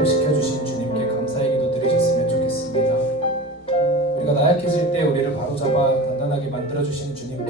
회복시켜 주신 주님께 감사의 기도 드리셨으면 좋겠습니다. 우리가 나약해질 때 우리를 바로잡아 단단하게 만들어 주신 주님께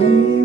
me.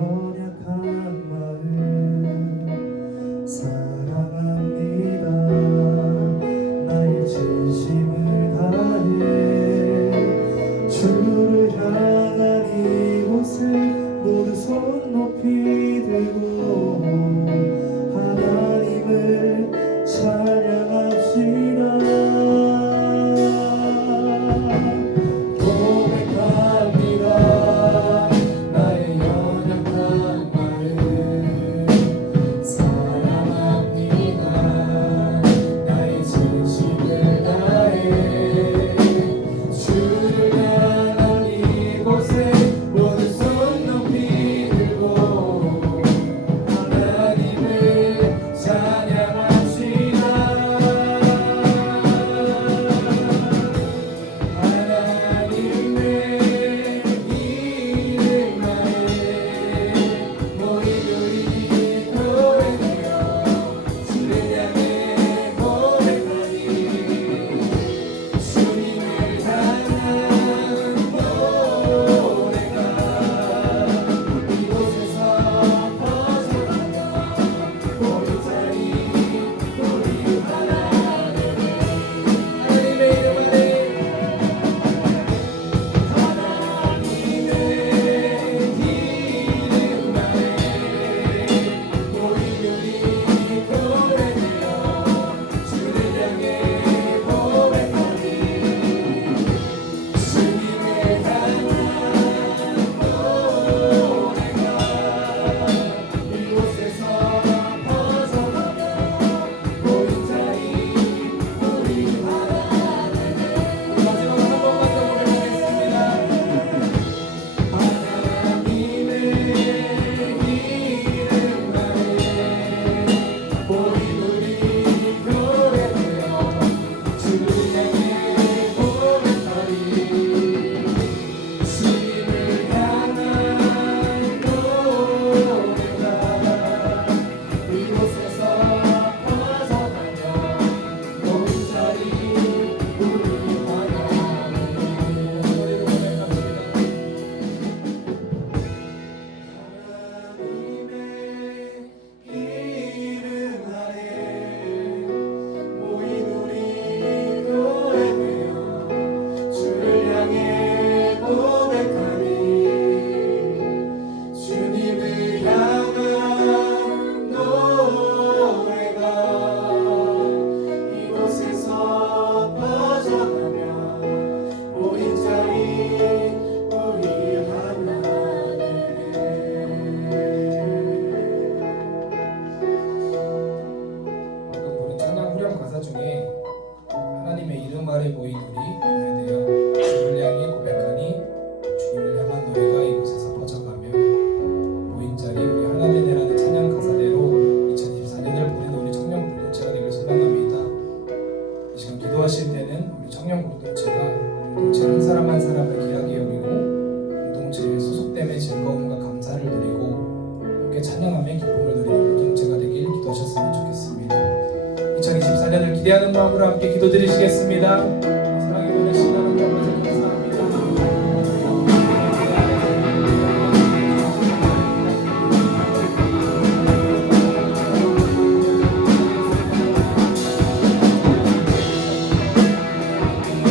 home.